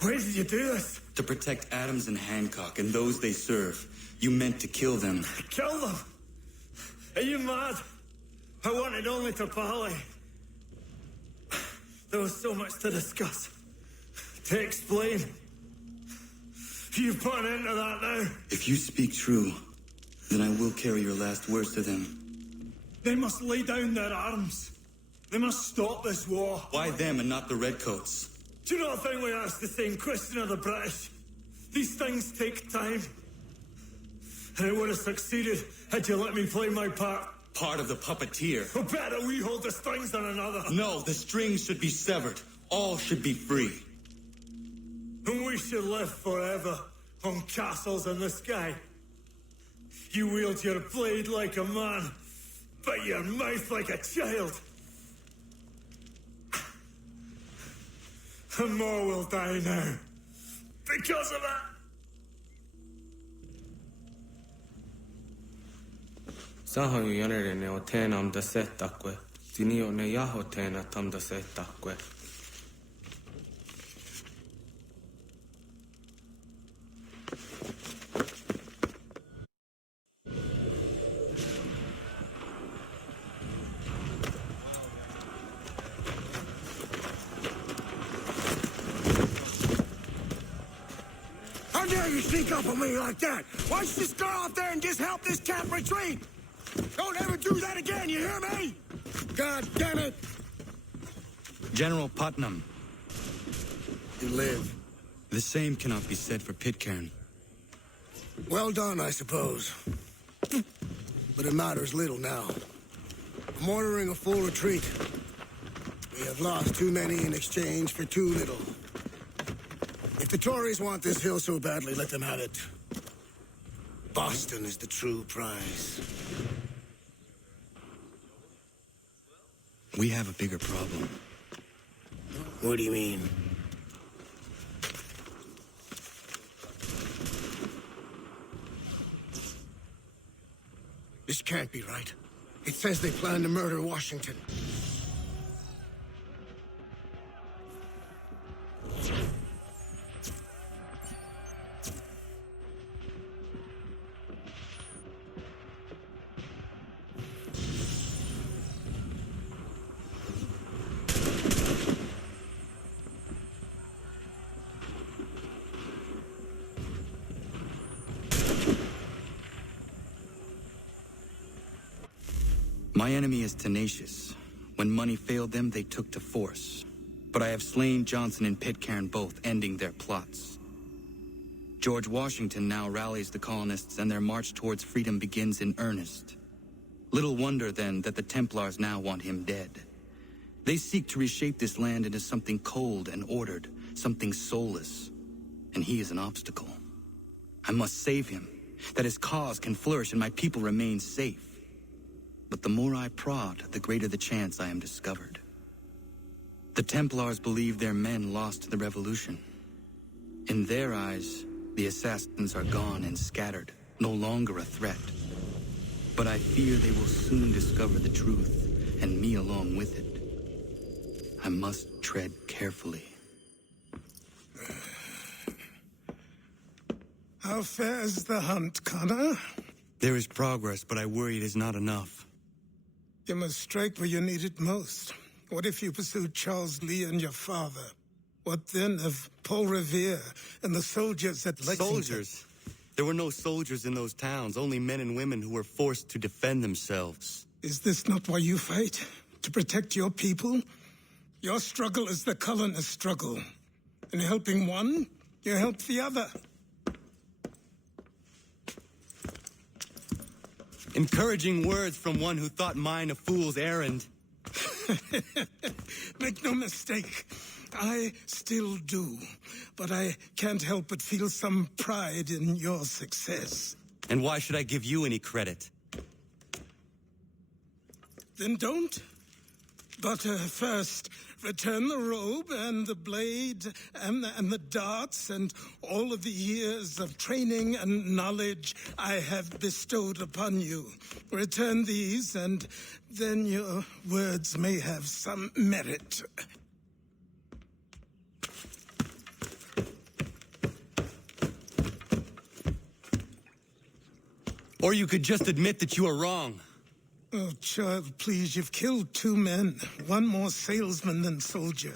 Why did you do this? To protect Adams and Hancock and those they serve. You meant to kill them. Kill them? Are you mad? I wanted only to parley. There was so much to discuss, to explain. You've put an end to that now. If you speak true, then I will carry your last words to them. They must lay down their arms. They must stop this war. Why them and not the Redcoats? Do you not think we asked the same question of the British? These things take time. And it would have succeeded had you let me play my part. Part of the puppeteer. Well, better we hold the strings than another. No, the strings should be severed. All should be free. And we should live forever on castles in the sky. You wield your blade like a man, but your mouth like a child. And more will die now. Because of that. Sahoin jänerinen o teenam da setakwe. Tinio ne yaho teena tam da setakwe. How dare you sneak up on me like that? Why don't you just go out there and just help this camp retreat? Don't ever do that again, you hear me? God damn it! General Putnam. You live. The same cannot be said for Pitcairn. Well done, I suppose. But it matters little now. I'm ordering a full retreat. We have lost too many in exchange for too little. If the Tories want this hill so badly, let them have it. Boston is the true prize. We have a bigger problem. What do you mean? This can't be right. It says they plan to murder Washington. My enemy is tenacious. When money failed them, they took to force. but I have slain Johnson and Pitcairn both, ending their plots. George Washington now rallies the colonists, and their march towards freedom begins in earnest. Little wonder, then, that the Templars now want him dead. They seek to reshape this land into something cold and ordered, something soulless. And he is an obstacle. I must save him, that his cause can flourish and my people remain safe. But the more I prod, the greater the chance I am discovered. The Templars believe their men lost the revolution. In their eyes, the assassins are gone and scattered, no longer a threat. But I fear they will soon discover the truth, and me along with it. I must tread carefully. How fares the hunt, Connor? There is progress, but I worry it is not enough. You must strike where you need it most. What if you pursued Charles Lee and your father? What then of Paul Revere and the soldiers at Lexington? Soldiers? There were no soldiers in those towns, only men and women who were forced to defend themselves. Is this not why you fight? To protect your people? Your struggle is the colonist struggle. In helping one, you help the other. Encouraging words from one who thought mine a fool's errand. Make no mistake, I still do. But I can't help but feel some pride in your success. And why should I give you any credit? Then don't. But first, return the robe and the blade and the darts and all of the years of training and knowledge I have bestowed upon you. Return these, and then your words may have some merit. Or you could just admit that you are wrong. Oh, child, please, you've killed 2 men. One more salesman than soldier.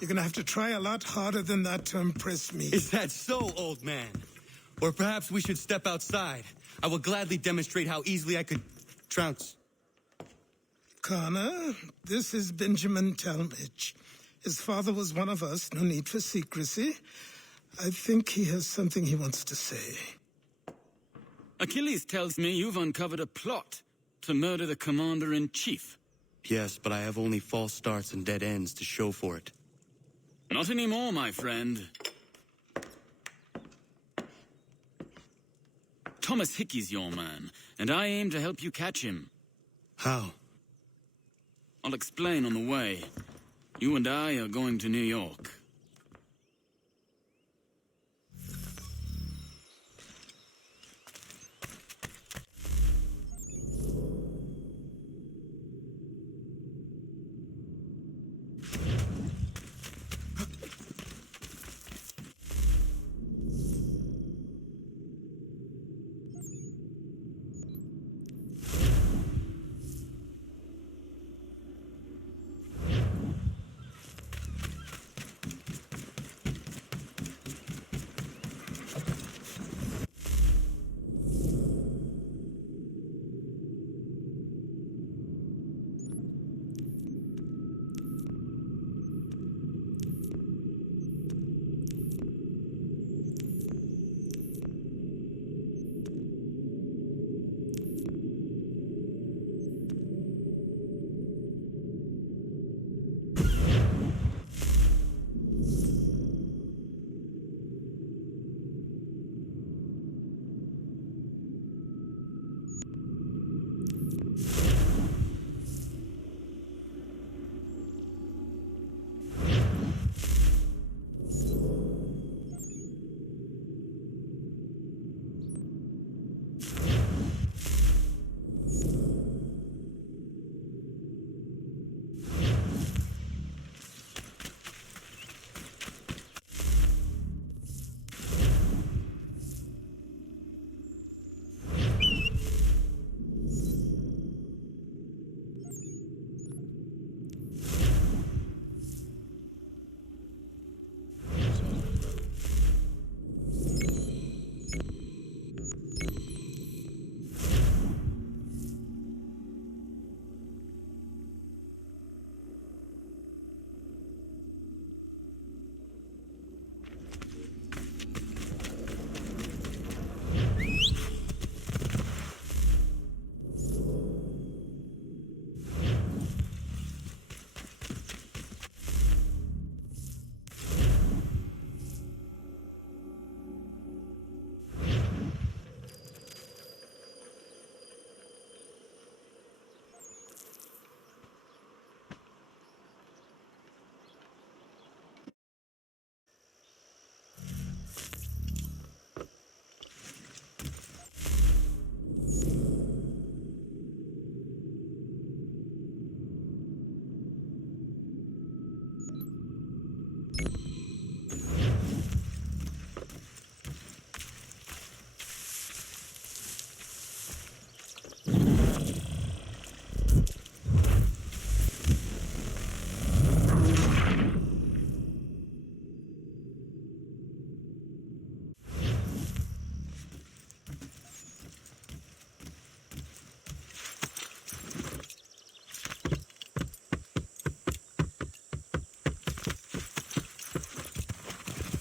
You're gonna have to try a lot harder than that to impress me. Is that so, old man? Or perhaps we should step outside. I will gladly demonstrate how easily I could trounce. Connor, this is Benjamin Talmadge. His father was one of us, no need for secrecy. I think he has something he wants to say. Achilles tells me you've uncovered a plot to murder the commander-in-chief. Yes, but I have only false starts and dead ends to show for it. Not anymore, my friend. Thomas Hickey's your man, and I aim to help you catch him. How? I'll explain on the way. You and I are going to New York.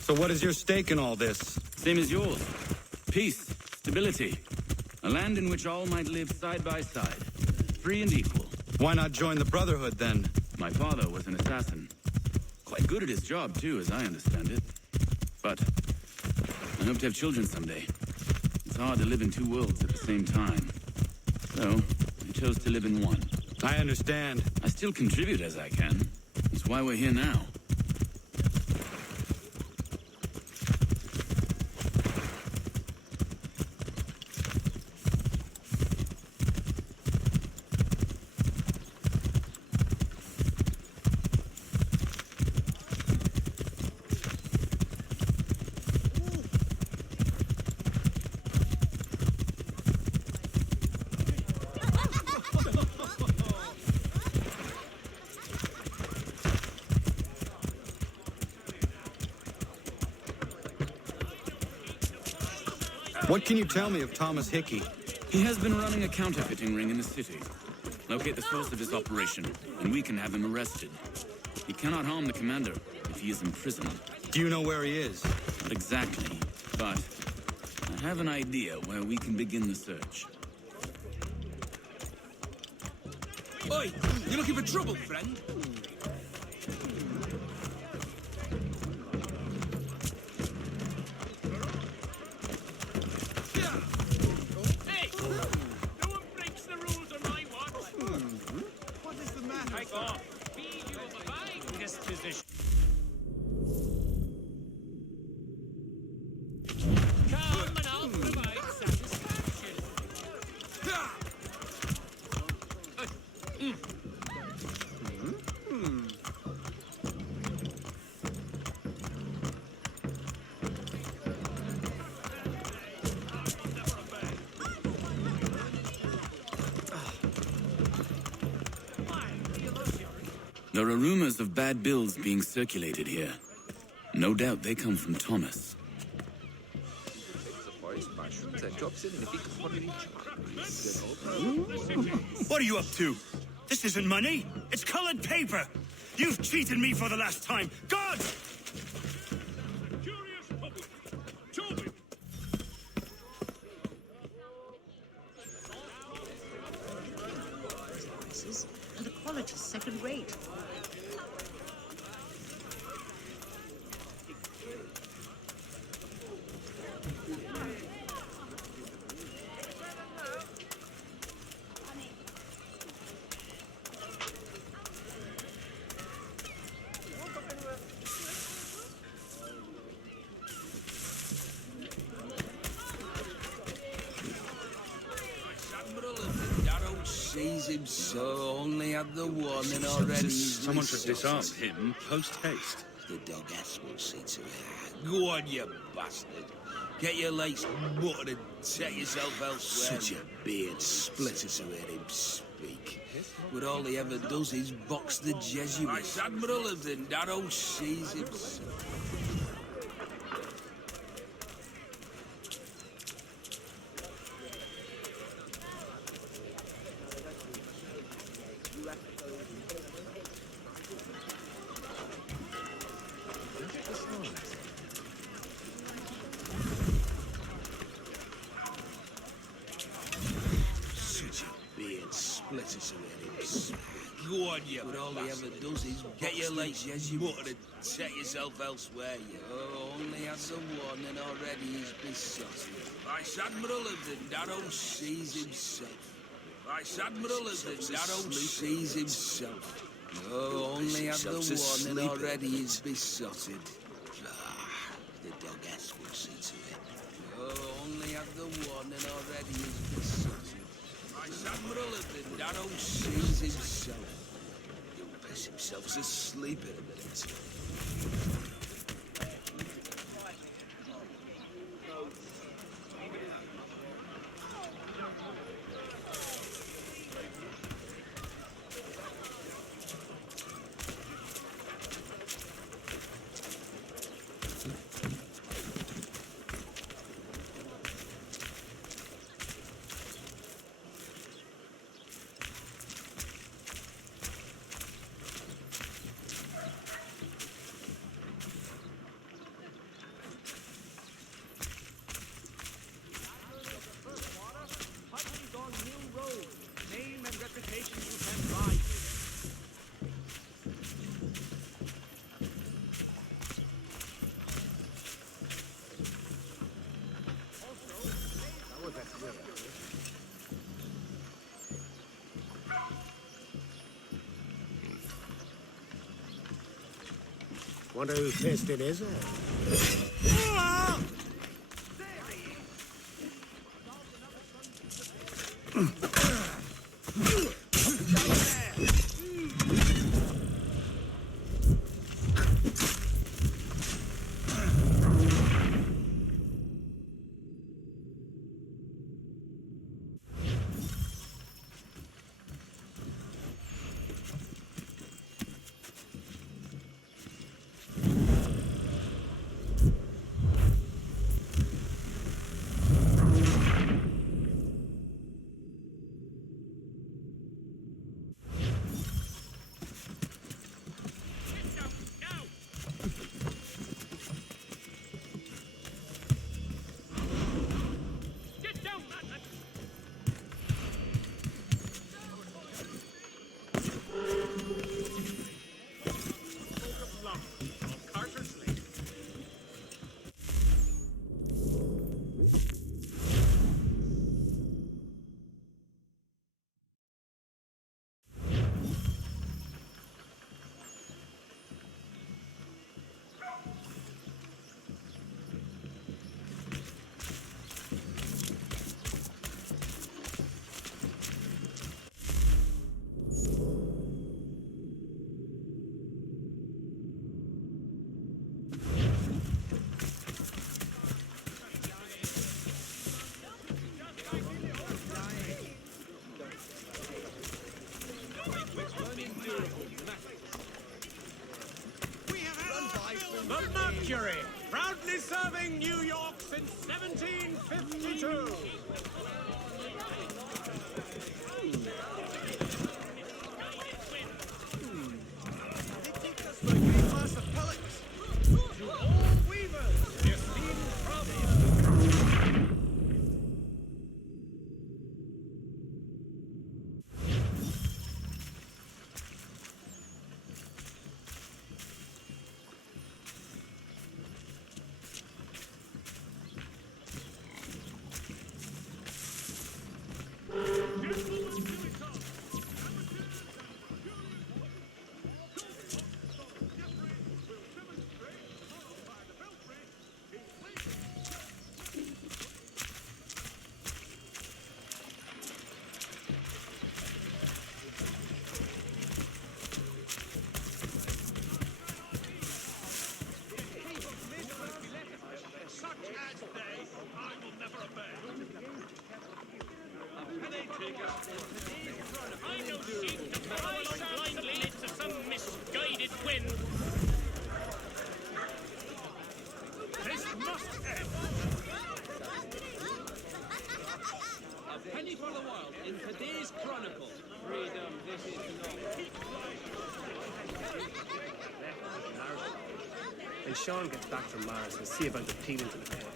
So what is your stake in all this? Same as yours. Peace, stability. A land in which all might live side by side. Free and equal. Why not join the Brotherhood, then? My father was an assassin. Quite good at his job, too, as I understand it. But I hope to have children someday. It's hard to live in two worlds at the same time. So, I chose to live in one. I understand. I still contribute as I can. That's why we're here now. What can you tell me of Thomas Hickey? He has been running a counterfeiting ring in the city. Locate the source of his operation, and we can have him arrested. He cannot harm the commander if he is imprisoned. Do you know where he is? Not exactly, but I have an idea where we can begin the search. Oi! You looking for trouble, friend? Hey! No one breaks the rules on my watch. What is the matter? Take off. Be you of a fine disposition. Come and I'll provide satisfaction. There are rumors of bad bills being circulated here. No doubt they come from Thomas. What are you up to? This isn't money. It's colored paper. You've cheated me for the last time. God! Curious public. Show me. Prices, and the quality's second rate. Sees him so, only had the warning already. Someone should disarm him post-haste. The dog ass will see to it. Go on, you bastard. Get your legs buttered and set yourself elsewhere. Such a beard splitter to hear him speak. But all he ever does is box the Jesuits. Vice Admiral of the Narrow sees himself. Go on, you. But all he ever does is get your legs buttered and set yourself elsewhere, you. Oh, only has the warning already, he's besotted. Vice Admiral of the Narrow sees himself. Vice Admiral of the Narrow sees himself. Oh, only has the warning already, he's besotted. The dog ass will see to it. Oh, only has the warning already, he's besotted. Vice Admiral of the Narrow sees himself. He'll piss himself to sleep in a minute. Wonder who tasted his ass. The Mercury, proudly serving New York since 1752. To all weavers, the esteemed province. I know sheep to follow blindly into some misguided wind. This must end. A penny for the wild in today's Chronicle. Freedom, this is not. When Sean gets back from Mars, we'll see about appealing to the court.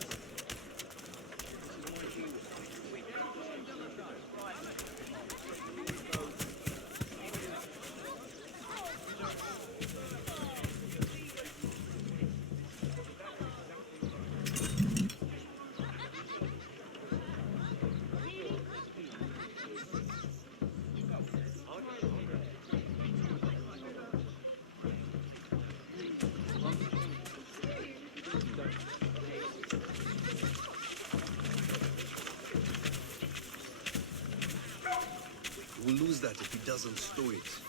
We'll lose that if he doesn't stow it.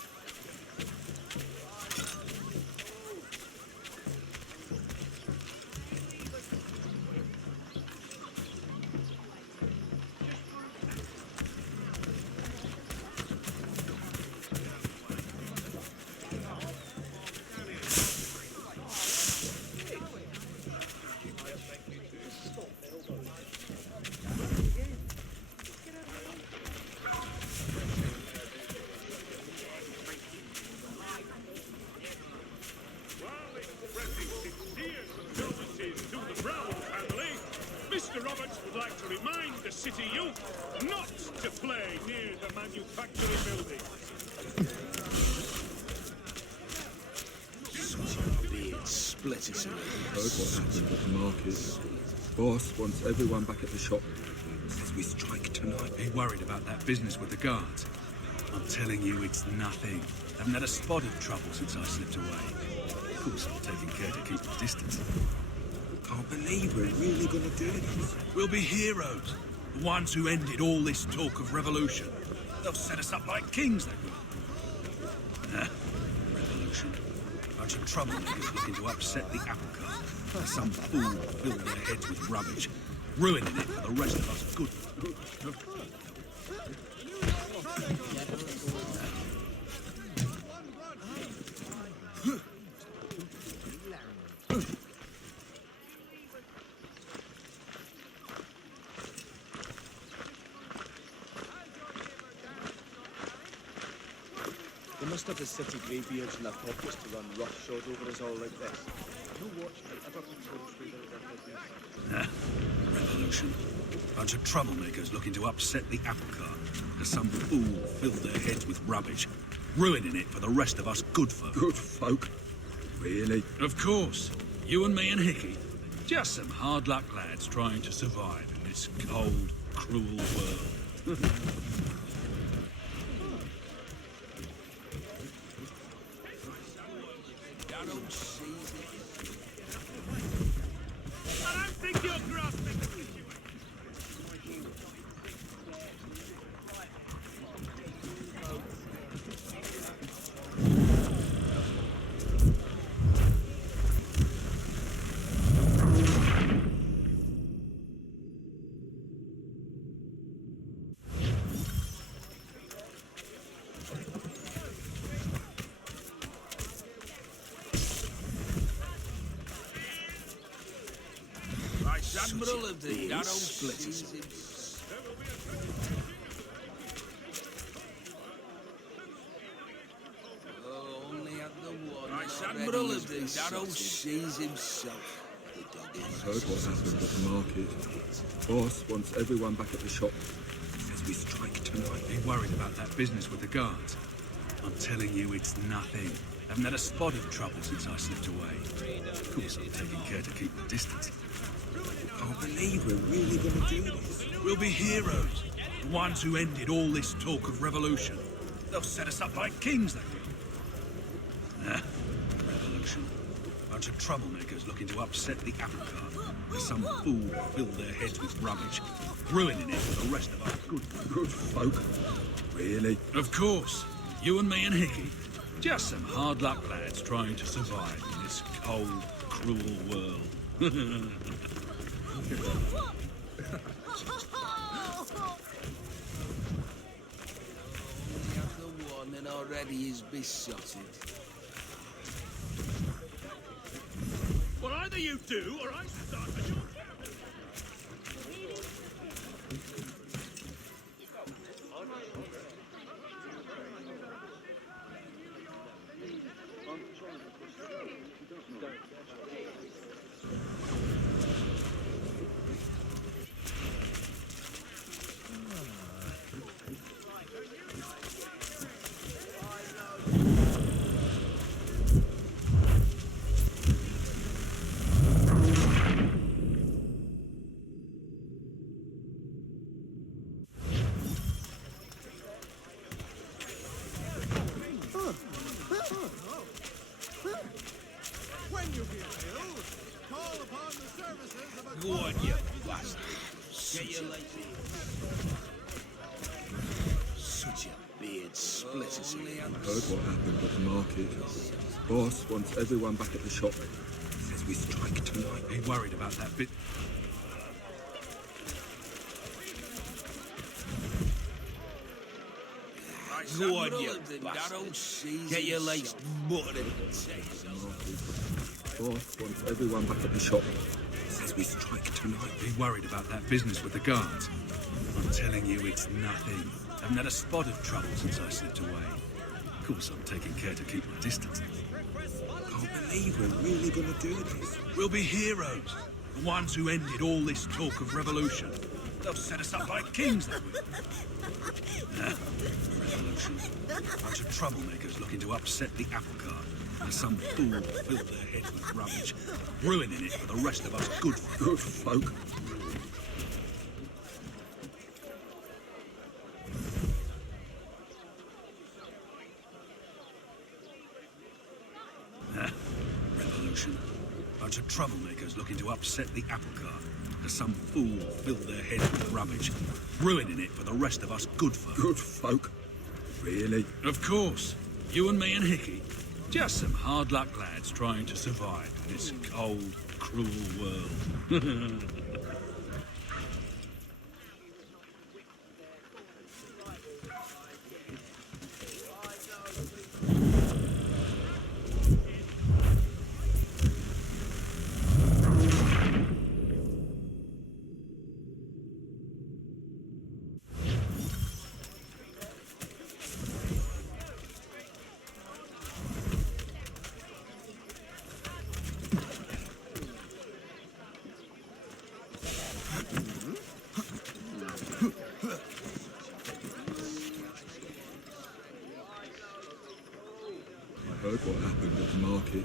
Mr. Roberts would like to remind the city youth not to play near the manufacturing building. Split it. Heard what happened with the markers. Boss wants everyone back at the shop. Says we strike tonight. Be worried about that business with the guards. I'm telling you, it's nothing. Haven't had a spot of trouble since I slipped away. Of course, I'm taking care to keep the distance. Can't believe we're really gonna do this. We'll be heroes. The ones who ended all this talk of revolution. They'll set us up like kings, they will. Revolution. Bunch of troublemakers looking to upset the apple cart. Some fool filled their heads with rubbish, ruining it for the rest of us good. They must have the city greybeards in their pockets to run roughshod over us all like this. No watchman ever patrols through their business. Revolution. Bunch of troublemakers looking to upset the apple cart. Because some fool filled their heads with rubbish, ruining it for the rest of us good folk. Good folk? Really? Of course. You and me and Hickey. Just some hard luck lads trying to survive in this cold, cruel world. I don't think you're grasping the situation. Admiral of the Darrow Splitters. Oh, only had the one. Vice Admiral of the Darrow sees himself. Heard what happened at the market. Boss wants everyone back at the shop. Says we strike tonight. Be worried about that business with the guards. I'm telling you, it's nothing. Haven't had a spot of trouble since I slipped away. Of course, I'm taking care to keep the distance. Can't believe we're really gonna do this. We'll be heroes. The ones who ended all this talk of revolution. They'll set us up like kings, they will. Revolution. Bunch of troublemakers looking to upset the apple cart. Some fool filled their heads with rubbish, ruining it for the rest of us good folk. Really? Of course. You and me and Hickey. Just some hard luck lads trying to survive in this cold, cruel world. The one and already is besotted. Well, either you do, or I start at your cabin. Go on, you bastard. Get your legs in. Such a beard splitters. Heard what happened at the market. Boss wants everyone back at the shop. Says we strike tonight. Be worried about that bit. Go on, you bastard. Get your legs buttered. Boss wants everyone back at the shop. Says we strike tonight. Be worried about that business with the guards. I'm telling you, it's nothing. Haven't had a spot of trouble since I slipped away. Of course, I'm taking care to keep my distance. Can't believe we're really gonna do this. We'll be heroes. The ones who ended all this talk of revolution. They'll set us up like kings, they will. Revolution. Bunch of troublemakers looking to upset the apple cart. And some fool filled their heads with rubbish, ruining it for the rest of us good folk. revolution. Bunch of troublemakers looking to upset the apple cart. As some fool filled their heads with rubbish, ruining it for the rest of us good folk. Good folk? Really? Of course. You and me and Hickey. Just some hard luck lads trying to survive in this cold, cruel world. I heard what happened at the market.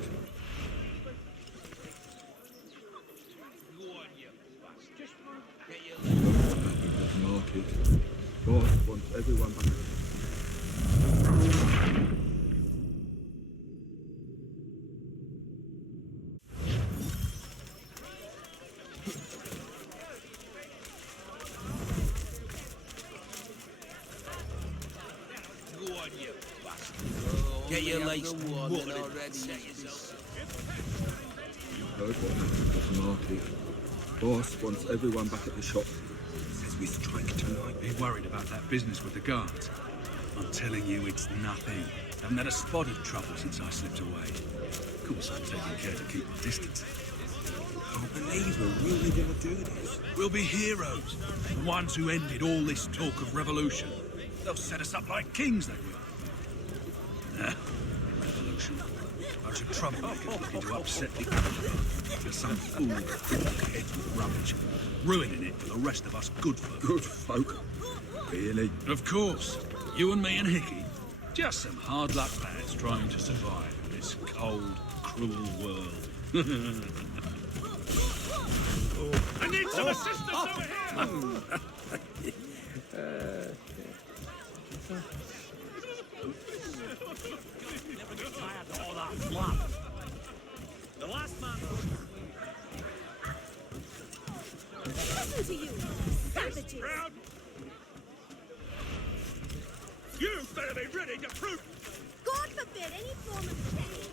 I heard what happened at the market. Boss wants everyone back. Get your legs warming already. You heard what happened at the market. Boss wants everyone back at the shop. Says we strike tonight. Be worried about that business with the guards. I'm telling you, it's nothing. Haven't had a spot of trouble since I slipped away. Of course, I'm taking care to keep my distance. I believe we're really gonna do this. We'll be heroes. The ones who ended all this talk of revolution. They'll set us up like kings, they will. Revolution. Bunch of troublemakers looking to upset the apple cart. As some fool filled their heads with rubbish, ruining it for the rest of us good folk. Good folk? Really? Of course. You and me and Hickey. Just some hard luck lads trying to survive in this cold, cruel world. I need some assistance over here! Never get tired of all that fluff. The last man. Listen to you, savages! Proud. You better be ready to prove. God forbid any form of change.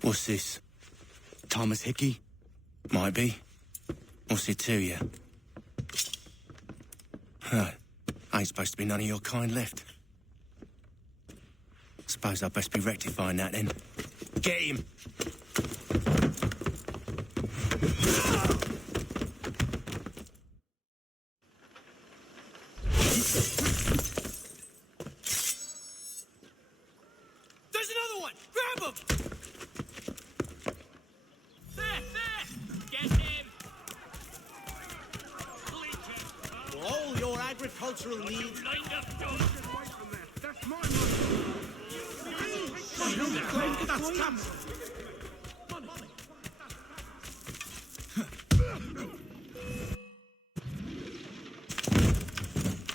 What's this? Thomas Hickey? Might be. What's it to you? Huh. Ain't supposed to be none of your kind left. Suppose I'd best be rectifying that then. Get him! There's another one! Grab him! Get him! For all your agricultural needs. That's my money. That's Thomas.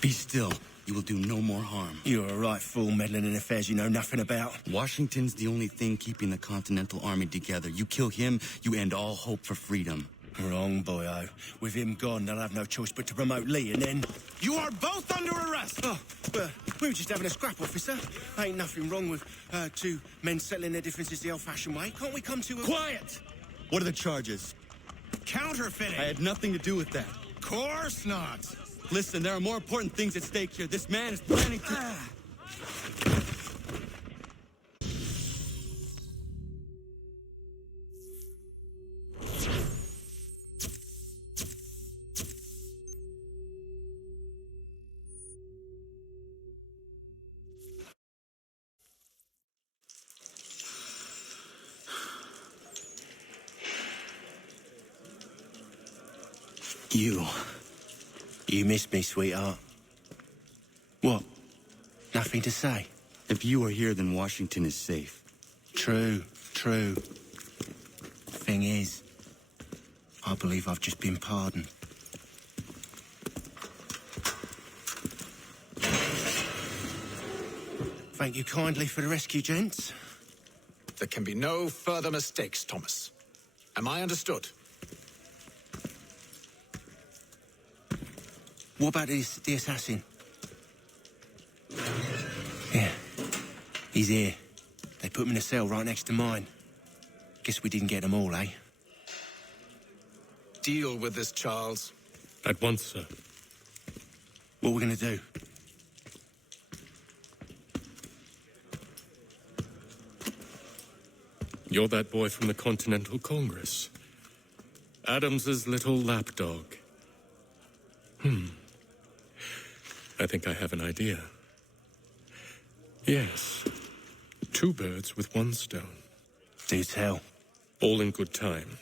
Be still. You will do no more harm. You're a right fool meddling in affairs you know nothing about. Washington's the only thing keeping the Continental Army together. You kill him, you end all hope for freedom. Wrong, boyo. With him gone, they'll have no choice but to promote Lee, and then... You are both under arrest! Oh, well, we were just having a scrap, officer. Ain't nothing wrong with two men settling their differences the old-fashioned way. Can't we come to a... Quiet! What are the charges? Counterfeiting! I had nothing to do with that. Course not! Listen, there are more important things at stake here. This man is planning to... You missed me, sweetheart. What? Nothing to say? If you are here, then Washington is safe. True. Thing is, I believe I've just been pardoned. Thank you kindly for the rescue, gents. There can be no further mistakes, Thomas. Am I understood? What about the assassin? Yeah, he's here. They put him in a cell right next to mine. Guess we didn't get them all, eh? Deal with this, Charles. At once, sir. What are we gonna do? You're that boy from the Continental Congress. Adams's little lapdog. I think I have an idea. Yes. 2 birds with 1 stone. Do tell. All in good time.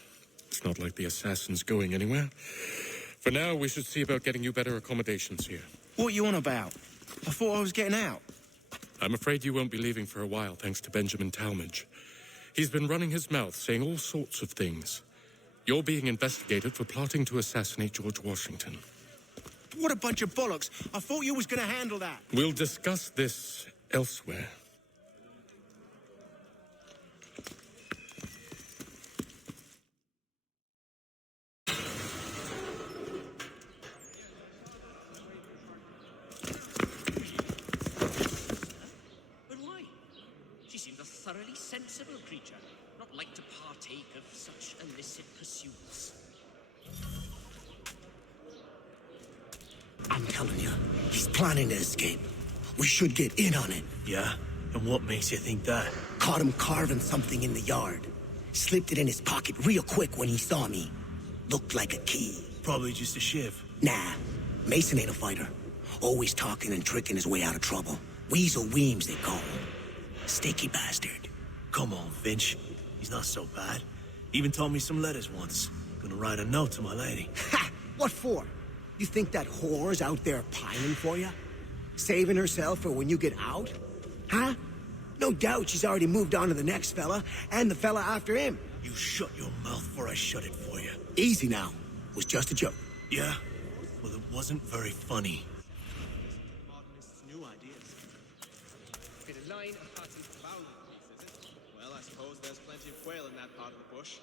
It's not like the assassin's going anywhere. For now, we should see about getting you better accommodations here. What are you on about? I thought I was getting out. I'm afraid you won't be leaving for a while, thanks to Benjamin Talmadge. He's been running his mouth, saying all sorts of things. You're being investigated for plotting to assassinate George Washington. What a bunch of bollocks. I thought you was gonna handle that. We'll discuss this elsewhere. But why? She seemed a thoroughly sensible creature, not like to partake of such illicit pursuits. I'm telling you, he's planning to escape. We should get in on it. Yeah? And what makes you think that? Caught him carving something in the yard. Slipped it in his pocket real quick when he saw me. Looked like a key. Probably just a shiv. Nah, Mason ain't a fighter. Always talking and tricking his way out of trouble. Weasel Weems, they call him. Sticky bastard. Come on, Finch. He's not so bad. Even taught me some letters once. Gonna write a note to my lady. Ha! What for? You think that whore's out there pining for you? Saving herself for when you get out? Huh? No doubt she's already moved on to the next fella, and the fella after him. You shut your mouth before I shut it for you. Easy now. Was just a joke. Yeah? Well, it wasn't very funny. Modernists' new ideas. Bit of line of party foul, is it? Well, I suppose there's plenty of quail in that part of the bush.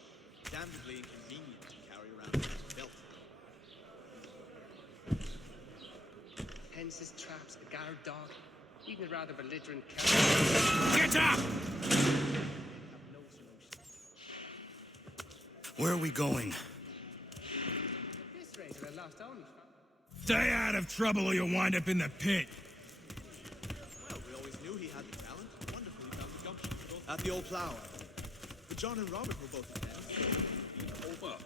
Damnably inconvenient to carry around in a belt. Hence his traps, a guard dog, even a rather belligerent cat. Get up! Where are we going? At this rate, I lost only. Stay out of trouble or you'll wind up in the pit. Well, we always knew he had the talent. Wonderful he found the gumption at the old plough. But John and Robert were both in Well,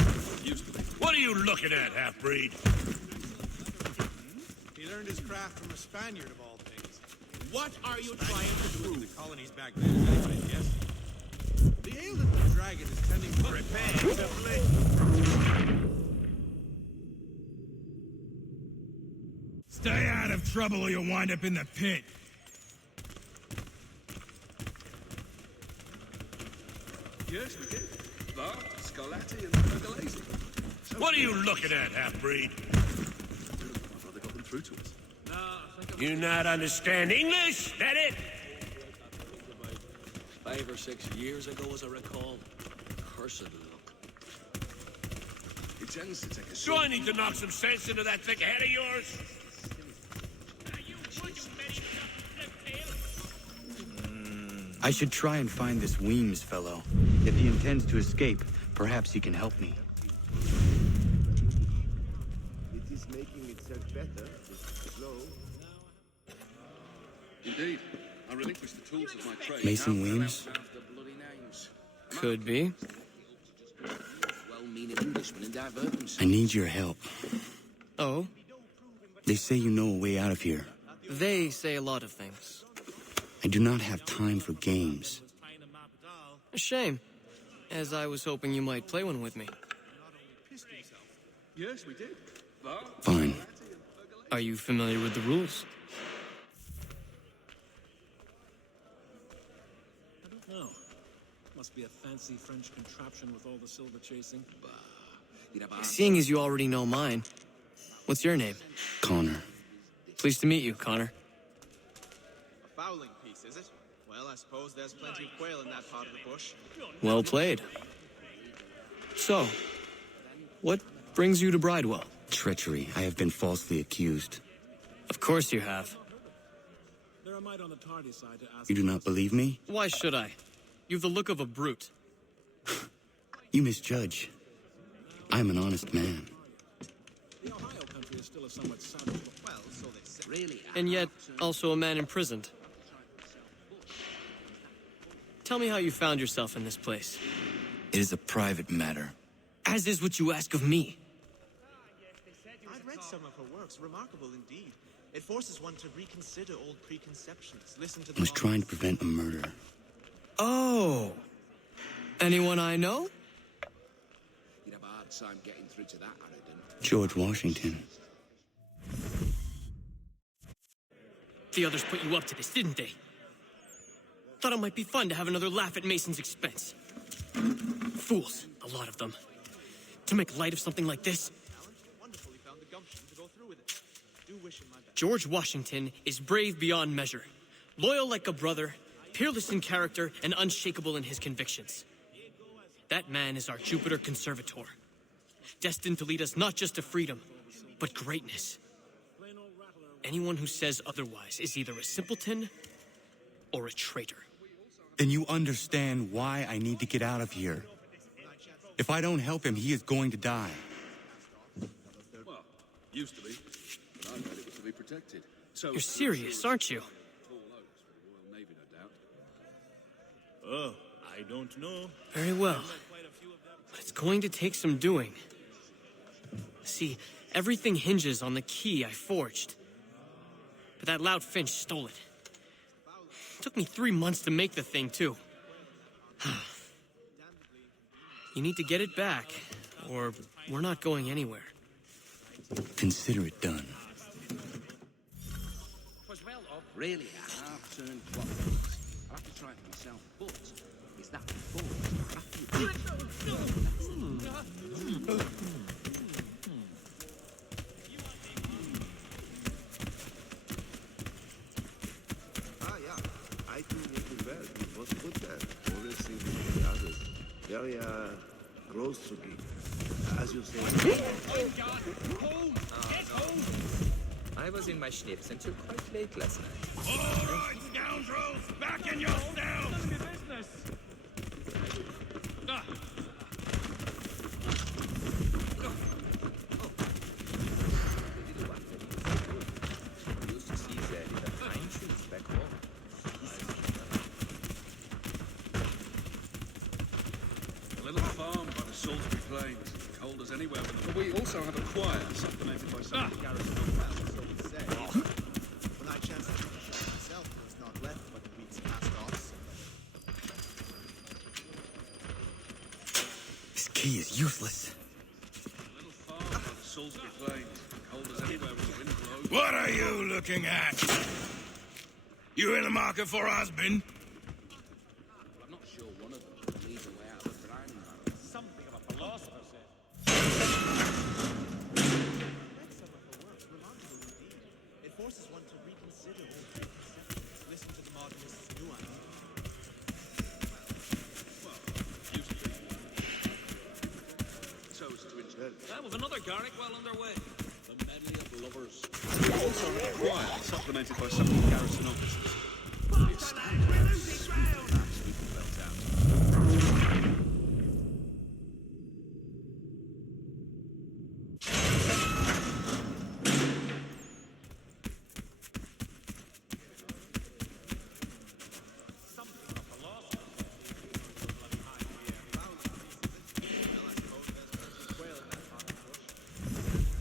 used to be. What are you looking at, half-breed? He learned his craft from a Spaniard of all things. What are you trying to prove? The colonies back then, anyway, yes? The ale that the dragon is tending to repair. Stay out of trouble or you'll wind up in the pit. Yes, we did. Bar, Scarlatti, and Pergolesi. What are you looking at, half-breed? My brother got them through to us. You not understand English? That it? 5 or 6 years ago, as I recall. Cursed luck. It tends to take a Do I need to knock some sense into that thick head of yours? I should try and find this Weems fellow. If he intends to escape, perhaps he can help me. It is making itself better. It's slow. Indeed. I relinquished the tools of my trade. Mason Weems? Could be. Well-meaning Englishman in divergence. I need your help. Oh? They say you know a way out of here. They say a lot of things. I do not have time for games. A shame, as I was hoping you might play one with me. Yes, we did. Fine. Are you familiar with the rules? Oh. Must be a fancy French contraption with all the silver chasing. Seeing as you already know mine, what's your name? Connor. Pleased to meet you, Connor. A fowling piece, is it? Well, I suppose there's plenty of quail in that part of the bush. Well played. So, what brings you to Bridewell? Treachery. I have been falsely accused. Of course you have. There are might on the tardy side to ask. You do not believe me? Why should I? You've the look of a brute. You misjudge. I am an honest man. The Ohio country is still a somewhat savage. Well, so they say. Really? And yet, also a man imprisoned. Tell me how you found yourself in this place. It is a private matter. As is what you ask of me. I've read some of her works, remarkable indeed. It forces one to reconsider old preconceptions, listen to the... I was trying to prevent a murder. Oh. Anyone I know? You'd have a hard time getting through to that, Aradin. George Washington. The others put you up to this, didn't they? Thought it might be fun to have another laugh at Mason's expense. Fools, a lot of them. To make light of something like this. Wonderful he found the gumption to go through with it. Do wish him my best. George Washington is brave beyond measure, loyal like a brother, peerless in character, and unshakable in his convictions. That man is our Jupiter Conservator, destined to lead us not just to freedom, but greatness. Anyone who says otherwise is either a simpleton or a traitor. Then you understand why I need to get out of here. If I don't help him, he is going to die. Well, used to be. But I heard it was to be protected. So You're serious, aren't you? Royal Navy, no doubt. Oh, I don't know. Very well. But it's going to take some doing. See, everything hinges on the key I forged. But that loud Finch stole it. Took me 3 months to make the thing, too. You need to get it back, or we're not going anywhere. Consider it done. Was well up, really, a half-turned plot. I'll have to try it myself, but is that before? I think it well. It was good there. Always thinking of the others. Very, gross to be. As you say. Home! Get home! I was in my schnips until quite late last night. All right, scoundrels! Back in your cells! Business! Used to see that in the pine trees back home. A little farm by the Salisbury Plains. Cold as anywhere. But we also have a choir supplemented by some garrison. When I chanced to myself, there was not left but the weeks past off. This key is useless. A little farm by the Salisbury Plains. Cold as anywhere when the wind blows. What are you looking at? You in the market for a husband? I'm not sure one of them can lead the way out of the briny barrel. Something of a philosopher said. It forces one to reconsider old preconceptions, listen to the modernists' new ideas. So as to enjoy. That was another Garrick well underway. The medley of lovers. We also have a choir supplemented by some garrison officers. It's standard. That's we can belt out.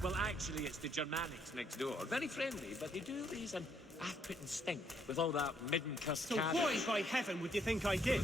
Well, actually, it's the Germanics next door. Very friendly, but they do these half-pit and stink with all that midden So cascade. why, by heaven, would you think I did?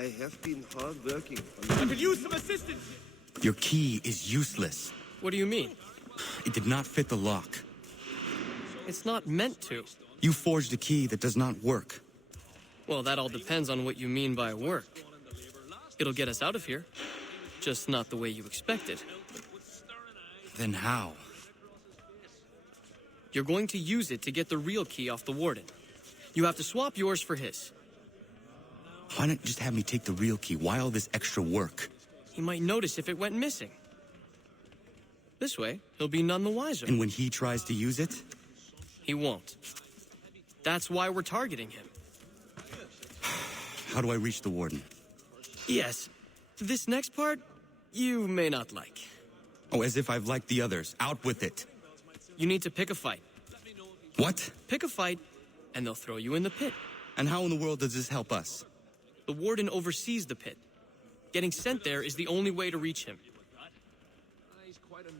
I have been hard working. I could use some assistance! Your key is useless. What do you mean? It did not fit the lock. It's not meant to. You forged a key that does not work. Well, that all depends on what you mean by work. It'll get us out of here. Just not the way you expected. Then how? You're going to use it to get the real key off the warden. You have to swap yours for his. Why not just have me take the real key? Why all this extra work? He might notice if it went missing. This way, he'll be none the wiser. And when he tries to use it? He won't. That's why we're targeting him. How do I reach the warden? Yes. This next part, you may not like. Oh, as if I've liked the others. Out with it. You need to pick a fight. What? Pick a fight, and they'll throw you in the pit. And how in the world does this help us? The warden oversees the pit. Getting sent there is the only way to reach him.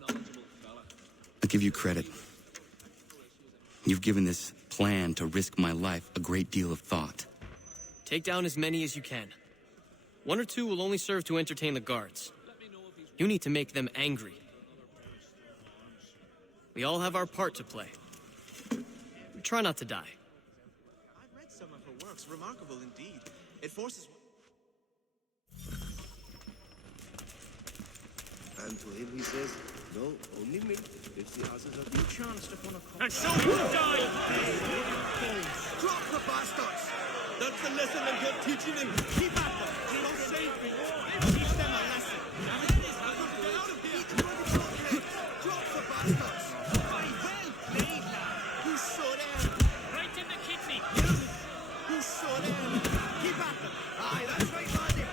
I give you credit. You've given this plan to risk my life a great deal of thought. Take down as many as you can. 1 or 2 will only serve to entertain the guards. You need to make them angry. We all have our part to play. Try not to die. I've read some of her works. Remarkable indeed. It forces... And to him he says, no, only me. If the others are You chanced upon a... And so you die! Drop the bastards! That's the lesson I'm here teaching them. Keep at them. You don't save me. Teach them a lesson. Get out of here. Drop the bastards. Well played, lad. You saw them. Right in the kitty! You saw them. Keep at them. Aye, that's right, buddy.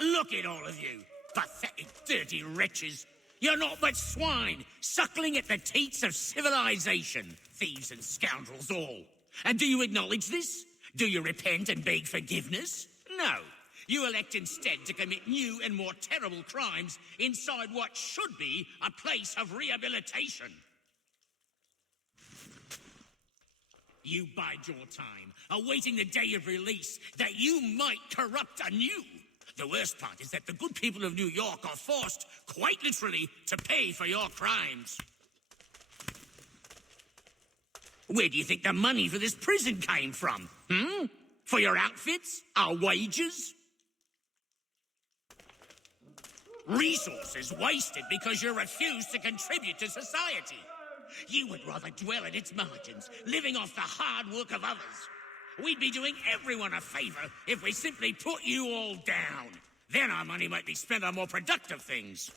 Look at all of you, pathetic, dirty wretches. You're not but swine, suckling at the teats of civilization. Thieves and scoundrels all. And do you acknowledge this? Do you repent and beg forgiveness? No. You elect instead to commit new and more terrible crimes inside what should be a place of rehabilitation. You bide your time, awaiting the day of release, that you might corrupt anew. The worst part is that the good people of New York are forced, quite literally, to pay for your crimes. Where do you think the money for this prison came from? For your outfits? Our wages? Resources wasted because you refuse to contribute to society. You would rather dwell at its margins, living off the hard work of others. We'd be doing everyone a favor if we simply put you all down. Then our money might be spent on more productive things.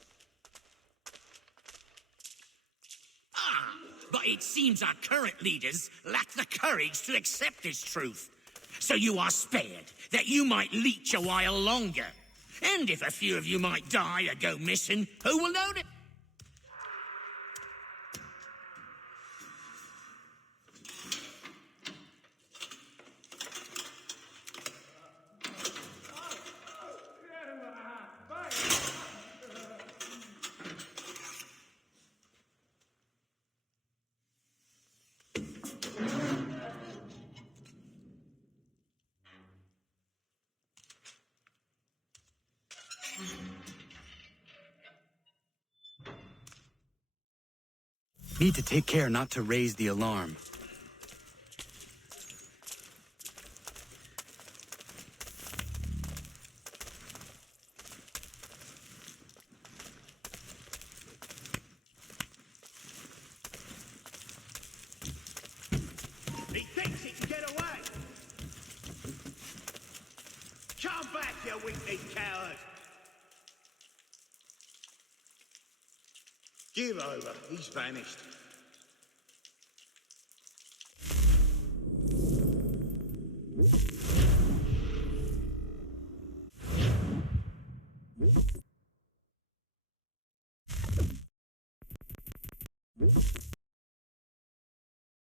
But it seems our current leaders lack the courage to accept this truth. So you are spared, that you might leech a while longer. And if a few of you might die or go missing, who will know it? Need to take care not to raise the alarm. He thinks he can get away! Come back, you weakling coward! Give over. He's vanished. You